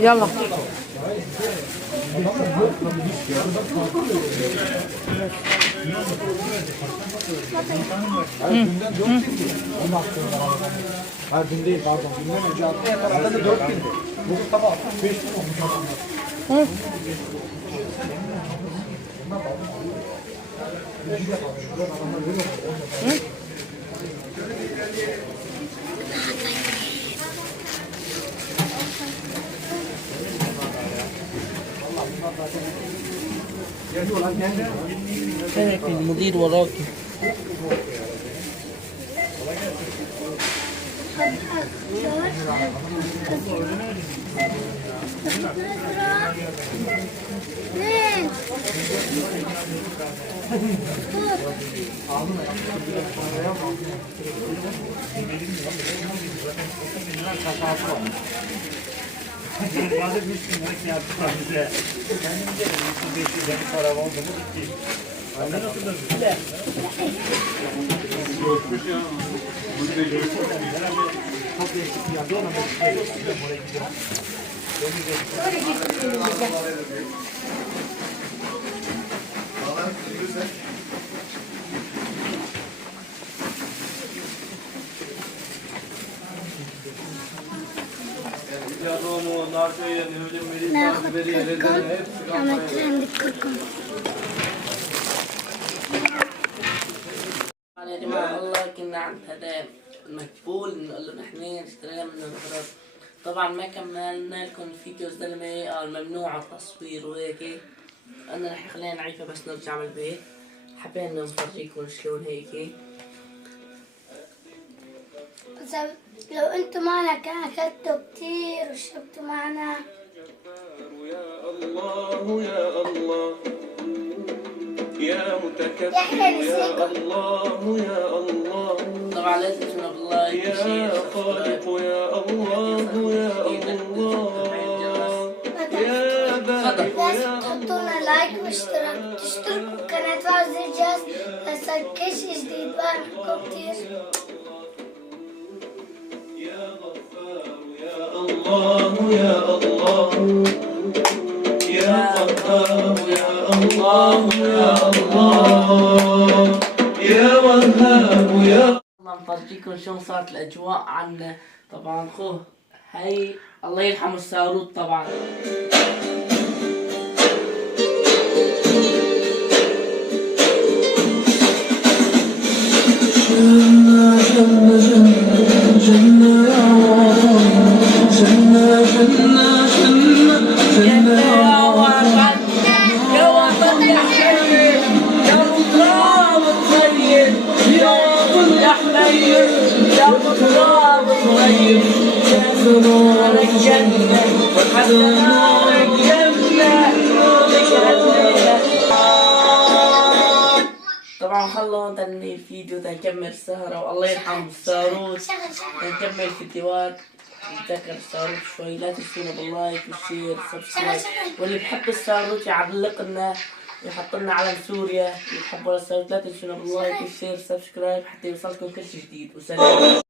يلا. Her gün değil pardon. Günden önce atmaya kadar da 4.000'di. Bugün sabah 65.000 olmuş adamlar. فينك المدير وراكي. Yazık 3 bin lira yaptılar bize. Kendimize de 300-500 lira para oldu mu gitti. Anladın mı? Görüşmüş ya. Burada görüşmüş. Çok değişik bir yerde olan oraya gidiyor. ناخد كركم عملت عندك كركم يا جماعة والله كنا عند هذا مقبول نقول له نحن اشترينا منه الأغراض. طبعا ما كملنا لكم الفيديو زلمة ممنوع التصوير وهيك. أنا رح خلينا نعيفها بس نرجع من البيت. حبينا نفرجيكم شلون هيك. لو انتوا معنا كان اكلتوا كتير وشربتوا معنا. يا الله يا الله يا متكبر يا الله يا الله طبعا لازم تكونوا باللايك يا خالق يا الله يا الله يا بارئ لازم تحطوا لنا لايك واشتراك تشتركوا بقناة فوز الجاز لصار كل شي جديد باركم كتير. يا غفار يا الله يا الله يا غفار يا الله يا الله يا وهاب يا والله نفرجيكم شلون صارت الأجواء عنا. طبعا خوه هاي الله يرحم الساروت طبعا. جنة جنة جنة جنة يا وطن جنة جنة جنة جنة يا وطن يا وطن يا حبيبي يا مطراب الطيب يا وطن يا حبيبي يا مطراب الطيب يا نور الجنة حتى نور الجنة طبعا خلوا تني الفيديو تنكمل السهرة والله يرحم الساروت. نكمل فيديوهات نتذكر الساروت شوي. لا تنسونا باللايك والشير والسبسكرايب. واللي بحب الساروت يعلق لنا يحط لنا علم سوريا. اللي بحبوا الساروت لا تنسونا باللايك والشير والسبسكرايب حتى يوصلكم كل شيء جديد. وسلام.